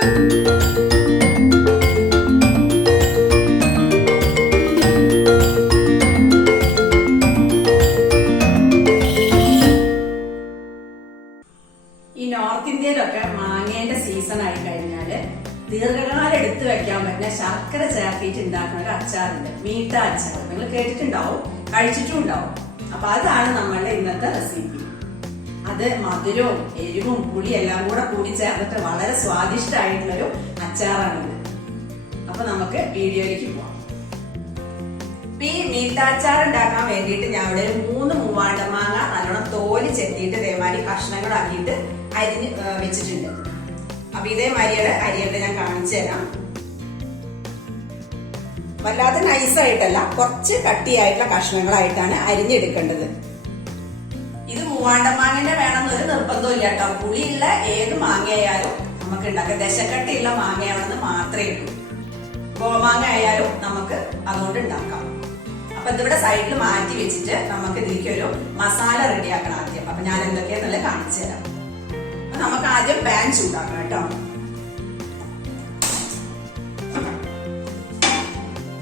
ഈ നോർത്ത് ഇന്ത്യയിലൊക്കെ മാങ്ങേന്റെ സീസൺ ആയി കഴിഞ്ഞാല് ദീർഘകാലം എടുത്തു വെക്കാൻ പറ്റുന്ന ശർക്കര ചേർത്തിട്ട് ഉണ്ടാക്കുന്ന ഒരു അച്ചാറുണ്ട്, മീട്ട അച്ചാർ. നിങ്ങൾ കേട്ടിട്ടുണ്ടാവും, കഴിച്ചിട്ടും ഉണ്ടാവും. അപ്പൊ അതാണ് നമ്മളുടെ ഇന്നത്തെ റെസിപ്പി. അത് മധുരവും എരിവും പുളി എല്ലാം കൂടി ചേർന്നിട്ട് വളരെ സ്വാദിഷ്ടമായിട്ടുള്ളൊരു അച്ചാറാണിത്. അപ്പൊ നമുക്ക് വീഡിയോയിലേക്ക് പോവാം. ഈ മീട്ട അച്ചാർ ഉണ്ടാക്കാൻ വേണ്ടിയിട്ട് ഞാൻ ഇവിടെ 3 മൂവാണ്ട മാങ്ങ നല്ലോണം തോല് ചെത്തിയിട്ട് ഇതേമാതിരി കഷ്ണങ്ങളാക്കിയിട്ട് അരിഞ്ഞ് വെച്ചിട്ടുണ്ട്. അപ്പൊ ഇതേമാതിരിയുടെ അരിയുടെ ഞാൻ കാണിച്ചു തരാം. വല്ലാതെ നൈസായിട്ടല്ല, കുറച്ച് കട്ടിയായിട്ടുള്ള കഷ്ണങ്ങളായിട്ടാണ് അരിഞ്ഞെടുക്കേണ്ടത്. ഇത് മൂവാണ്ട മാങ്ങന്റെ വേണമെന്നൊരു നിർബന്ധമില്ല കേട്ടോ. പുളിയുള്ള ഏത് മാങ്ങയായാലും നമുക്ക് ഉണ്ടാക്കാം. ദശക്കട്ടിയുള്ള മാങ്ങയാണെന്ന് മാത്രമേ ഉള്ളൂ. ഗോമാങ്ങ ആയാലും നമുക്ക് അതുകൊണ്ട് ഉണ്ടാക്കാം. അപ്പൊ ഇതിവിടെ സൈഡിൽ മാറ്റി വെച്ചിട്ട് നമുക്ക് ഇതിലേക്ക് ഒരു മസാല റെഡിയാക്കണം ആദ്യം. അപ്പൊ ഞാൻ എന്തൊക്കെയാന്നുള്ളത് കാണിച്ചു തരാം. അപ്പൊ നമുക്ക് ആദ്യം പാൻ ചൂടാക്കണം കേട്ടോ.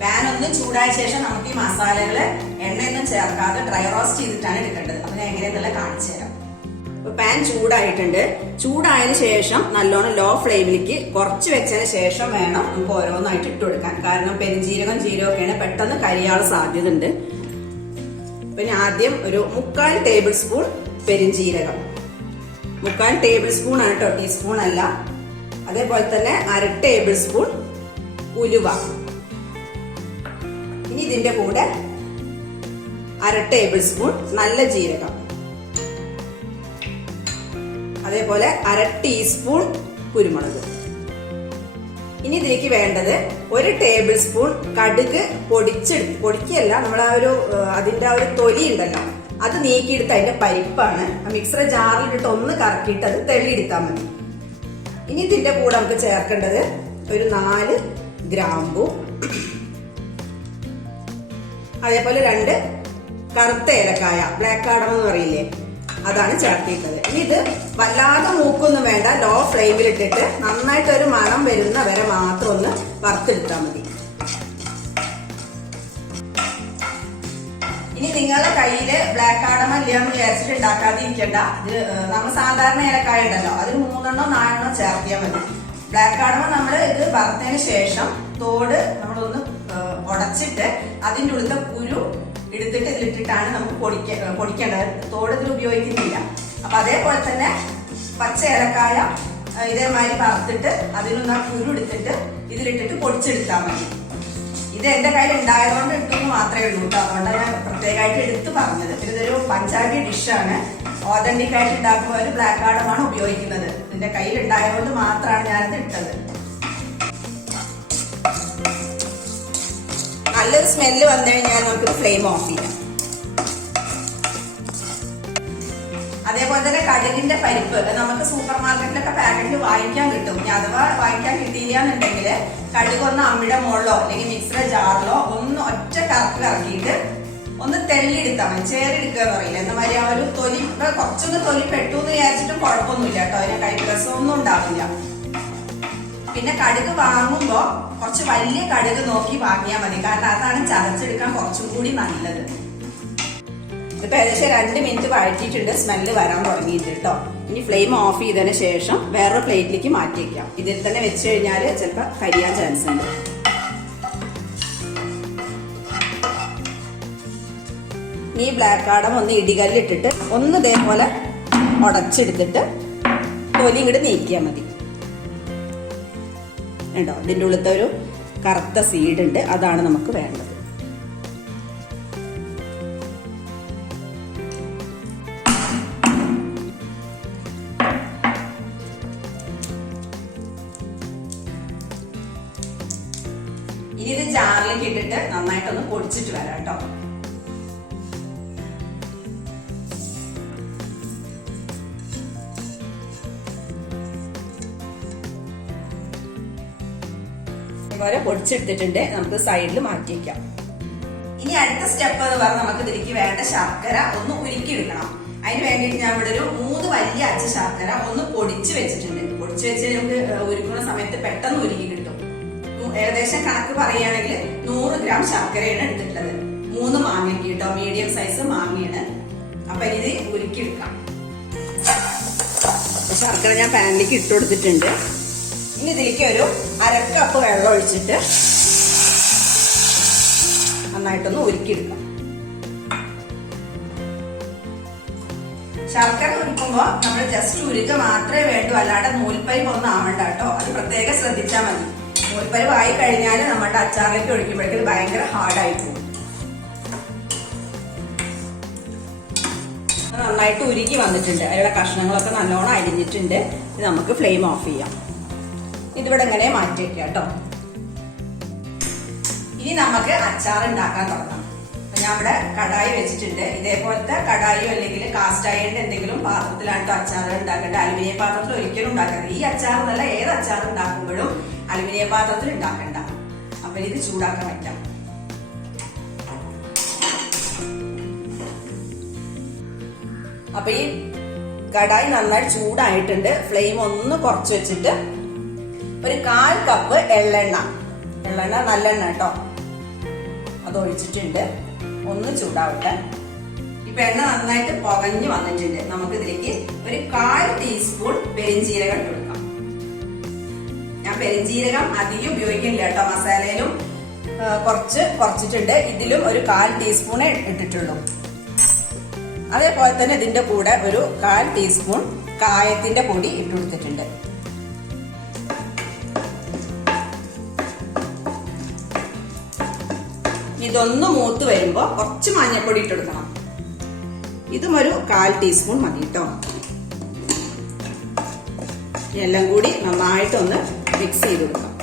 പാൻ ഒന്ന് ചൂടായ ശേഷം നമുക്ക് ഈ മസാലകള് എണ്ണയൊന്നും ചേർക്കാതെ ഡ്രൈ റോസ്റ്റ് ചെയ്തിട്ടാണ് എടുക്കേണ്ടത്. അപ്പൊ ഞാൻ എങ്ങനെയാന്നുള്ളത് കാണിച്ചു തരാം. അപ്പൊ പാൻ ചൂടായിട്ടുണ്ട്. ചൂടായതിനു ശേഷം നല്ലോണം ലോ ഫ്ലെയിമിലേക്ക് കുറച്ച് വെച്ചതിന് ശേഷം വേണം നമുക്ക് ഓരോന്നായിട്ട് ഇട്ട് കൊടുക്കാൻ. കാരണം പെരുംജീരകം ജീരകമൊക്കെയാണ് പെട്ടെന്ന് കരിയാനുള്ള സാധ്യത ഉണ്ട്. പിന്നെ ആദ്യം ഒരു 3/4 ടേബിൾ സ്പൂൺ പെരുംജീരകം, 3/4 ടേബിൾ സ്പൂൺ ആണ് കേട്ടോ, ടീസ്പൂൺ അല്ല. അതേപോലെ തന്നെ 1/2 ടേബിൾ സ്പൂൺ ഉലുവ. ഇനി ഇതിന്റെ കൂടെ 1/2 ടേബിൾ സ്പൂൺ നല്ല ജീരകം, അതേപോലെ 1/2 ടീസ്പൂൺ കുരുമുളക്. ഇനി ഇതിലേക്ക് വേണ്ടത് 1 ടേബിൾ സ്പൂൺ കടുക് പൊടിക്കല്ല, നമ്മൾ അതിന്റെ ആ ഒരു തൊലി ഉണ്ടല്ലോ അത് നീക്കിയെടുത്ത് അതിന്റെ പരിപ്പാണ്. മിക്സർ ജാറിലിട്ട് ഒന്ന് കറക്കിയിട്ട് അത് തെള്ളിയെടുത്താൽ മതി. ഇനി ഇതിന്റെ കൂടെ നമുക്ക് ചേർക്കേണ്ടത് ഒരു 4 ഗ്രാമ്പു, അതേപോലെ 2 കറുത്ത ഏലക്കായ, ബ്ലാക്ക് കാർഡമം എന്ന് പറയില്ലേ, അതാണ് ചേർത്തിട്ടത്. ഇനി ഇത് വല്ലാതെ മൂക്കൊന്നും വേണ്ട, ലോ ഫ്ലെയിമിൽ ഇട്ടിട്ട് നന്നായിട്ട് ഒരു മണം വരുന്ന വരെ മാത്രം ഒന്ന് വറുത്തെടുത്താൽ മതി. ഇനി നിങ്ങളുടെ കയ്യില് ബ്ലാക്ക് കാർഡമം ഇല്ലാന്ന് വിചാരിച്ചിട്ട് ഉണ്ടാക്കാതിരിക്കണ്ട. ഇത് നമ്മൾ സാധാരണ ഏലക്കായ ഉണ്ടല്ലോ, അതിൽ 3 4 ചേർത്തിയാൽ മതി. ബ്ലാക്ക് കാർഡമം നമ്മൾ ഇത് വറുത്തതിന് ശേഷം തോട് നമ്മളൊന്ന് ഉടച്ചിട്ട് അതിൻ്റെ ഉള്ളിലത്തെ കുരു എടുത്തിട്ട് ഇതിലിട്ടിട്ടാണ് നമുക്ക് പൊടിക്കേണ്ടത്. തോട് ഇതിൽ ഉപയോഗിക്കുന്നില്ല. അപ്പൊ അതേപോലെ തന്നെ പച്ച ഏലക്കായ ഇതേമാതിരി വറുത്തിട്ട് അതിലൊന്ന് ആ കുരു എടുത്തിട്ട് ഇതിലിട്ടിട്ട് പൊടിച്ചെടുത്താൽ മതി. ഇത് എന്റെ കയ്യിൽ ഉണ്ടായതുകൊണ്ട് ഇട്ടെന്ന് മാത്രമേ ഉള്ളൂ കേട്ടോ. അതുകൊണ്ടാണ് ഞാൻ പ്രത്യേകമായിട്ട് എടുത്ത് പറഞ്ഞത്. ഇതൊരു പഞ്ചാബി ഡിഷാണ്. ഓതന്റിക് ആയിട്ട് ഉണ്ടാക്കുമ്പോൾ ഒരു ബ്ലാക്ക് കാർഡമാണ് ഉപയോഗിക്കുന്നത്. എന്റെ കയ്യിൽ ഉണ്ടായതുകൊണ്ട് മാത്രമാണ് ഞാനത് ഇട്ടത്. നല്ലൊരു സ്മെല്ല് വന്നു കഴിഞ്ഞാൽ നമുക്ക് ഫ്ലെയിം ഓഫ് ചെയ്യാം. അതേപോലെ തന്നെ കടുകിന്റെ പരിപ്പ് നമുക്ക് സൂപ്പർ മാർക്കറ്റിലൊക്കെ പാക്കറ്റിൽ വാങ്ങിക്കാൻ കിട്ടും. ഇനി അഥവാ വാങ്ങിക്കാൻ കിട്ടിയില്ല എന്നുണ്ടെങ്കിൽ കടുക് ഒന്ന് അമ്മിയുടെ മുകളിലോ അല്ലെങ്കിൽ മിക്സർ ജാറിലോ ഒന്ന് ഒറ്റ കറക്ക് കറക്കിയിട്ട് ഒന്ന് തെള്ളിയെടുത്താൽ മതി. ചേരെടുക്കുക എന്ന് പറയില്ല. എന്ന മാതിരി ആ ഒരു തൊലി കുറച്ചൊന്ന് തൊലി പെട്ടു എന്ന് വിചാരിച്ചിട്ടും കുഴപ്പമൊന്നുമില്ല കേട്ടോ. അതിന് കൈപ്രസമൊന്നും ഉണ്ടാവില്ല. പിന്നെ കടുക് വാങ്ങുമ്പോ കുറച്ച് വലിയ കടുക് നോക്കി വാങ്ങിയാൽ മതി. കാരണം അതാണ് ചതച്ചെടുക്കാൻ കുറച്ചും കൂടി നല്ലത്. ഇപ്പൊ ഏകദേശം 2 മിനിറ്റ് വഴറ്റിയിട്ടുണ്ട്. സ്മെല്ല് വരാൻ തുടങ്ങിയിട്ട് കേട്ടോ. ഇനി ഫ്ലെയിം ഓഫ് ചെയ്തതിന് ശേഷം വേറൊരു പ്ലേറ്റിലേക്ക് മാറ്റി വെക്കാം. ഇതിൽ തന്നെ വെച്ച് കഴിഞ്ഞാൽ ചിലപ്പോൾ കരിയാൻ ചാൻസ് ഉണ്ട്. ഈ ബ്ലാക്ക് കാർഡം ഒന്ന് ഇടികല്ലിട്ടിട്ട് ഒന്ന് ഇതേപോലെ ഉടച്ചെടുത്തിട്ട് തൊലി ഇങ്ങോട്ട് നീക്കിയാൽ മതി. ഉണ്ടോ, ഇതിൻ്റെ ഉള്ളിലത്തെ ഒരു കറുത്ത സീഡ് ഉണ്ട്, അതാണ് നമുക്ക് വേണ്ടത്. ഇനി ഇത് ജാറിലേക്ക് ഇട്ടിട്ട് നന്നായിട്ടൊന്ന് പൊടിച്ചിട്ട് വരാം കേട്ടോ. ഇതുപോലെ പൊടിച്ചെടുത്തിട്ടുണ്ട്. നമുക്ക് സൈഡിൽ മാറ്റി വയ്ക്കാം. ഇനി അടുത്ത സ്റ്റെപ്പ് എന്ന് പറഞ്ഞാൽ നമുക്ക് ഇതിലേക്ക് വേണ്ട ശർക്കര ഒന്ന് ഉരുക്കിയെടുക്കണം. അതിന് വേണ്ടിയിട്ട് ഞാൻ ഇവിടെ ഒരു 3 വലിയ അച്ച ശർക്കര ഒന്ന് പൊടിച്ച് വെച്ചിട്ടുണ്ട്. പൊടിച്ച് വെച്ച് നമുക്ക് ഉരുക്കുന്ന സമയത്ത് പെട്ടെന്ന് ഉരുകി കിട്ടും. ഏകദേശം കണക്ക് പറയുകയാണെങ്കിൽ 100 ഗ്രാം ശർക്കരയാണ് എടുത്തിട്ടുള്ളത്. 3 മാങ്ങയ്ക്ക് കേട്ടോ, മീഡിയം സൈസ് മാങ്ങയാണ്. അപ്പൊ ഇത് ഉരുക്കിയെടുക്കാം. ശർക്കര ഞാൻ പാനിലേക്ക് ഇട്ട് കൊടുത്തിട്ടുണ്ട്. ഇനി ഇതിലേക്ക് ഒരു 1/2 കപ്പ് വെള്ളം ഒഴിച്ചിട്ട് നന്നായിട്ടൊന്ന് ഉരുക്കിയെടുക്കാം. ശർക്കര ഉരുക്കുമ്പോ നമ്മൾ ജസ്റ്റ് ഉരുക്ക മാത്രമേ വേണ്ടൂ, അല്ലാതെ നൂൽപ്പരിപ്പ് ഒന്നും ആവണ്ട കേട്ടോ. അത് പ്രത്യേകം ശ്രദ്ധിച്ചാൽ മതി. നൂൽപ്പരിപ്പ് ആയി കഴിഞ്ഞാൽ നമ്മുടെ അച്ചാറിലേക്ക് ഒഴിക്കുമ്പോഴേക്കും ഭയങ്കര ഹാർഡായി പോകും. നന്നായിട്ട് ഉരുക്കി വന്നിട്ടുണ്ട്. അതിലുള്ള കഷ്ണങ്ങളൊക്കെ നല്ലോണം അരിഞ്ഞിട്ടുണ്ട്. ഇത് നമുക്ക് ഫ്ലെയിം ഓഫ് ചെയ്യാം. ഇതിവിടെ ഇങ്ങനെ മാറ്റി വെക്കാം കേട്ടോ. ഇനി നമുക്ക് അച്ചാർ ഉണ്ടാക്കാൻ തുടങ്ങാം. ഞാൻ ഇവിടെ കടായി വെച്ചിട്ടുണ്ട്. ഇതേപോലത്തെ കടായിയോ അല്ലെങ്കിൽ കാസ്റ്റ് അയണിന്റെ എന്തെങ്കിലും പാത്രത്തിലാണ് അച്ചാർ ഉണ്ടാക്കേണ്ടത്. അലുമിനിയം പാത്രത്തിൽ ഒരിക്കലും ഉണ്ടാക്കരുത്. ഈ അച്ചാർ എന്നല്ല, ഏത് അച്ചാർ ഉണ്ടാക്കുമ്പോഴും അലുമിനിയം പാത്രത്തിൽ ഉണ്ടാക്കണ്ട. അപ്പൊ ഇത് ചൂടാക്കാൻ പറ്റാം. അപ്പൊ ഈ കടായി നന്നായി ചൂടായിട്ടുണ്ട്. ഫ്ലെയിം ഒന്ന് കുറച്ച് വെച്ചിട്ട് ഒരു 1/4 കപ്പ് എള്ളെണ്ണ നല്ലെണ്ണ കേട്ടോ, അത് ഒഴിച്ചിട്ടുണ്ട്. ഒന്ന് ചൂടാവട്ടെ. ഇപ്പൊ എണ്ണ നന്നായിട്ട് പുകഞ്ഞു വന്നിട്ടുണ്ട്. നമുക്ക് ഇതിലേക്ക് ഒരു 1/4 ടീസ്പൂൺ പെരിഞ്ജീരകം ഇട്ട് കൊടുക്കാം. ഞാൻ പെരിഞ്ജീരകം അധികം ഉപയോഗിക്കില്ല കേട്ടോ. മസാലയിലും കുറച്ചിട്ടുണ്ട്. ഇതിലും ഒരു 1/4 ടീസ്പൂണേ ഇട്ടിട്ടുള്ളൂ. അതേപോലെ തന്നെ ഇതിന്റെ കൂടെ ഒരു 1/4 ടീസ്പൂൺ കായത്തിന്റെ പൊടി ഇട്ട് കൊടുത്തിട്ടുണ്ട്. ഇതൊന്ന് മൂത്ത് വരുമ്പോ കുറച്ച് മഞ്ഞൾപ്പൊടി ഇട്ട് കൊടുക്കണം. ഇതും ഒരു 1/4 ടീസ്പൂൺ മതി കേട്ടോ. എല്ലാം കൂടി നന്നായിട്ടൊന്ന് മിക്സ് ചെയ്ത് കൊടുക്കാം.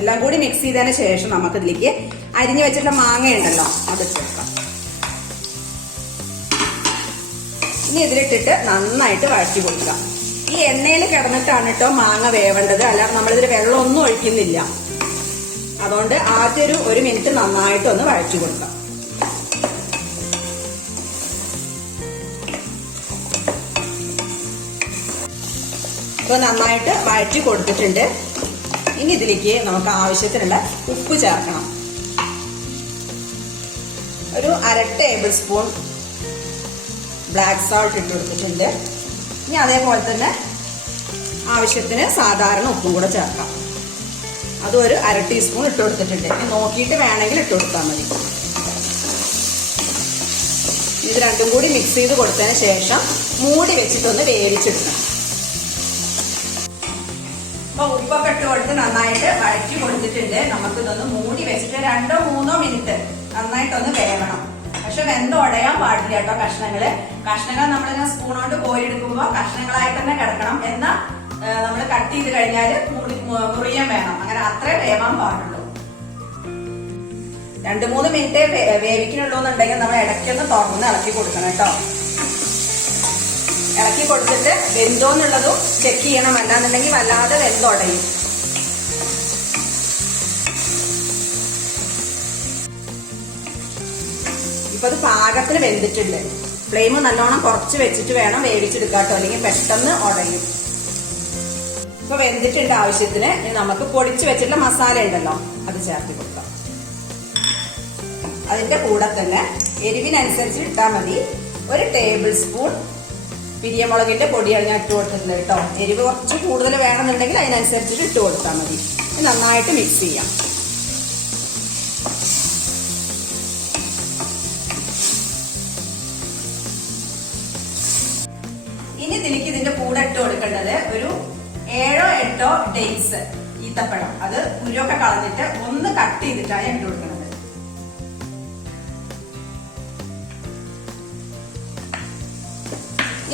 എല്ലാം കൂടി മിക്സ് ചെയ്തതിന് ശേഷം നമുക്ക് ഇതിലേക്ക് അരിഞ്ഞു വെച്ചിട്ടുള്ള മാങ്ങ ഉണ്ടല്ലോ, അത് ചേർക്കാം. ഇനി ഇതിലിട്ടിട്ട് നന്നായിട്ട് വഴറ്റി കൊടുക്കാം. ഈ എണ്ണയിൽ കിടന്നിട്ടാണ് കേട്ടോ മാങ്ങ വേവേണ്ടത്, അല്ലാതെ നമ്മളിതിൽ വെള്ളമൊന്നും ഒഴിക്കുന്നില്ല. അതുകൊണ്ട് ആദ്യം ഒരു മിനിറ്റ് നന്നായിട്ടൊന്ന് വഴറ്റി കൊടുക്കാം. ഇപ്പൊ നന്നായിട്ട് വഴറ്റി കൊടുത്തിട്ടുണ്ട്. ഇനി ഇതിലേക്ക് നമുക്ക് ആവശ്യത്തിനുള്ള ഉപ്പ് ചേർക്കണം. ഒരു 1/2 ടേബിൾ സ്പൂൺ ബ്ലാക്ക് സോൾട്ട് ഇട്ട് കൊടുത്തിട്ടുണ്ട്. ഇനി അതേപോലെ തന്നെ ആവശ്യത്തിന് സാധാരണ ഉപ്പും കൂടെ ചേർക്കാം. അതും ഒരു 1/2 ടീസ്പൂൺ ഇട്ട് കൊടുത്തിട്ടുണ്ട്. നോക്കിയിട്ട് വേണമെങ്കിൽ ഇട്ട് കൊടുത്താൽ മതി. ഇത് രണ്ടും കൂടി മിക്സ് ചെയ്ത് കൊടുത്തതിന് ശേഷം മൂടി വെച്ചിട്ടൊന്ന് വേവിച്ചെടുക്കണം. അപ്പൊ ഉപ്പൊക്കെ ഇട്ട് കൊടുത്ത് നന്നായിട്ട് വഴറ്റി കൊടുത്തിട്ടുണ്ട്. നമുക്ക് ഇതൊന്ന് മൂടി വെച്ചിട്ട് 2-3 മിനിറ്റ് നന്നായിട്ടൊന്ന് വേവണം. പക്ഷെ വെന്തുടയാൻ പാടില്ല കേട്ടോ. കഷ്ണങ്ങൾ നമ്മളിങ്ങനെ സ്പൂൺ കൊണ്ട് കോരിയെടുക്കുമ്പോ കഷ്ണങ്ങളായിട്ട് തന്നെ കിടക്കണം. എന്നാൽ നമ്മൾ കട്ട് ചെയ്ത് കഴിഞ്ഞാൽ മുറിയാൻ വേണം. അങ്ങനെ അത്രേ വേവാൻ പാടുള്ളൂ. 2-3 മിനിറ്റ് വേവിക്കുന്നുള്ളൂ എന്നുണ്ടെങ്കിൽ നമ്മൾ ഇടയ്ക്കൊന്ന് തുറന്ന് ഇളക്കി കൊടുക്കണം കേട്ടോ. ഇളക്കി കൊടുത്തിട്ട് വെന്തോന്നുള്ളതും ചെക്ക് ചെയ്യണം. അല്ലാന്നുണ്ടെങ്കിൽ വല്ലാതെ വെന്തുടയും. ഇപ്പൊ അത് പാകത്തിന് വെന്തിട്ടുണ്ട്. ഫ്ലെയിം നല്ലോണം കുറച്ച് വെച്ചിട്ട് വേണം വേവിച്ചെടുക്കാട്ടോ, അല്ലെങ്കിൽ പെട്ടെന്ന് ഉടയും. ഇപ്പൊ വെന്തിട്ടുണ്ട് ആവശ്യത്തിന്. നമുക്ക് പൊടിച്ചു വെച്ചിട്ടുള്ള മസാല ഉണ്ടല്ലോ, അത് ചേർത്ത് കൊടുക്കാം. അതിന്റെ കൂടെ തന്നെ എരിവിനനുസരിച്ച് ഇട്ടാൽ മതി. 1 ടേബിൾ സ്പൂൺ പിരിയമുളകിന്റെ പൊടിയാണ് ഞാൻ ഇട്ട് കൊടുത്തിട്ടുണ്ട് കേട്ടോ. എരിവ് കുറച്ച് കൂടുതൽ വേണമെന്നുണ്ടെങ്കിൽ അതിനനുസരിച്ചിട്ട് ഇട്ട് കൊടുത്താൽ മതി. നന്നായിട്ട് മിക്സ് ചെയ്യാം. ഇനി ഇതിലേക്ക് ഇതിന്റെ കൂടെ ഇട്ട് കൊടുക്കേണ്ടത് ഒരു 7-8 ഡേറ്റ്സ്, ഈത്തപ്പഴം. അത് കുരുവൊക്കെ കളഞ്ഞിട്ട് ഒന്ന് കട്ട് ചെയ്തിട്ടാണ് ഇട്ട് കൊടുക്കുന്നത്.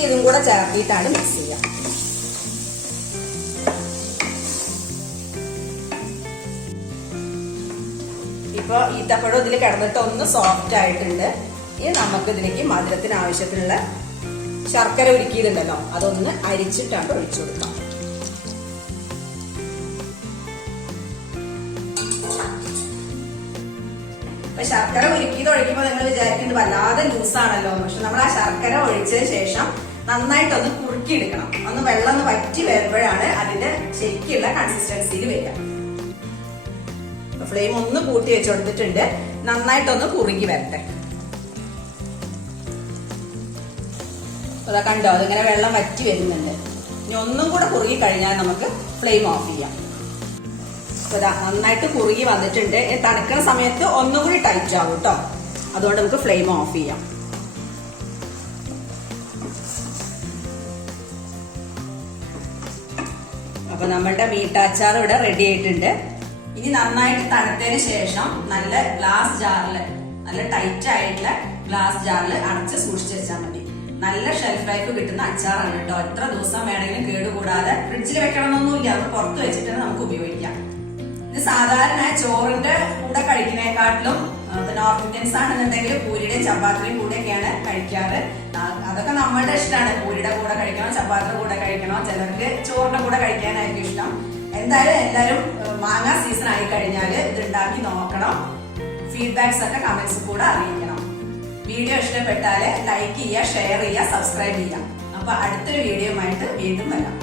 ഇതും കൂടെ ചേർത്തിട്ടാണ് മിക്സ് ചെയ്യാം. ഇപ്പൊ ഈത്തപ്പഴം ഇതിൽ കിടന്നിട്ട് ഒന്ന് സോഫ്റ്റ് ആയിട്ടുണ്ട്. ഇനി നമുക്ക് ഇതിലേക്ക് മധുരത്തിന് ആവശ്യത്തിനുള്ള ശർക്കര ഉരുക്കിയിട്ടുണ്ടല്ലോ, അതൊന്ന് അരിച്ചിട്ടാണ് ഒഴിച്ചു കൊടുക്കാം. അപ്പൊ ശർക്കര ഉരുക്കിയത് ഒഴിക്കുമ്പോൾ നിങ്ങൾ വിചാരിക്കുന്നത് വല്ലാതെ ലൂസാണല്ലോ. പക്ഷെ നമ്മൾ ആ ശർക്കര ഒഴിച്ചതിന് ശേഷം നന്നായിട്ടൊന്ന് കുറുക്കി എടുക്കണം. ഒന്ന് വെള്ളം ഒന്ന് വറ്റി വരുമ്പോഴാണ് അതിന്റെ ശരിക്കുള്ള കൺസിസ്റ്റൻസിയിൽ വരിക. ഫ്ലെയിം ഒന്ന് കൂട്ടി വെച്ച് കൊടുത്തിട്ടുണ്ട്. നന്നായിട്ടൊന്ന് കുറുകി വരട്ടെ. അതാ കണ്ടോ, അതിങ്ങനെ വെള്ളം വറ്റി വരുന്നുണ്ട്. ഇനി ഒന്നും കൂടെ കുറുകി കഴിഞ്ഞാൽ നമുക്ക് ഫ്ലെയിം ഓഫ് ചെയ്യാം. അതാ നന്നായിട്ട് കുറുകി വന്നിട്ടുണ്ട്. തണുക്കുന്ന സമയത്ത് ഒന്നും കൂടി ടൈറ്റ് ആവും കേട്ടോ. അതുകൊണ്ട് നമുക്ക് ഫ്ലെയിം ഓഫ് ചെയ്യാം. അപ്പൊ നമ്മളുടെ മീട്ടാച്ചാർ ഇവിടെ റെഡി ആയിട്ടുണ്ട്. ഇനി നന്നായിട്ട് തണുത്തതിന് ശേഷം നല്ല ഗ്ലാസ് ജാറില്, നല്ല ടൈറ്റ് ആയിട്ടുള്ള ഗ്ലാസ് ജാറിൽ അടച്ച് സൂക്ഷിച്ചു വെച്ചാൽ മതി. നല്ല ഷെൽഫ് ലൈഫ് കിട്ടുന്ന അച്ചാറാണ് കേട്ടോ. എത്ര ദിവസം വേണമെങ്കിലും കേടുകൂടാതെ ഫ്രിഡ്ജിൽ വെക്കണമെന്നൊന്നുമില്ല. അത് പുറത്ത് വെച്ചിട്ട് നമുക്ക് ഉപയോഗിക്കാം. ഇത് സാധാരണ ചോറിന്റെ കൂടെ കഴിക്കുന്നതിനെക്കാട്ടിലും നോർത്ത് ഇന്ത്യൻസ് ആണെന്നുണ്ടെങ്കിൽ പൂരിയുടെയും ചപ്പാത്തിയുടെയും കൂടെയൊക്കെയാണ് കഴിക്കാറ്. അതൊക്കെ നമ്മളുടെ ഇഷ്ടമാണ്. പൂരിയുടെ കൂടെ കഴിക്കണോ, ചപ്പാത്തിയുടെ കൂടെ കഴിക്കണോ, ചിലർക്ക് ചോറിന്റെ കൂടെ കഴിക്കാനായിരിക്കും ഇഷ്ടം. എന്തായാലും എല്ലാവരും മാങ്ങ സീസൺ ആയി കഴിഞ്ഞാൽ ഇത് ഉണ്ടാക്കി നോക്കണം. ഫീഡ്ബാക്സ് ഒക്കെ കമന്റ്സ് കൂടെ അറിയിക്കണം. വീഡിയോ ഇഷ്ടപ്പെട്ടാല് ലൈക്ക് ചെയ്യുക, ഷെയർ ചെയ്യുക, സബ്സ്ക്രൈബ് ചെയ്യുക. അപ്പൊ അടുത്തൊരു വീഡിയോ ആയിട്ട് വീണ്ടും വരാം.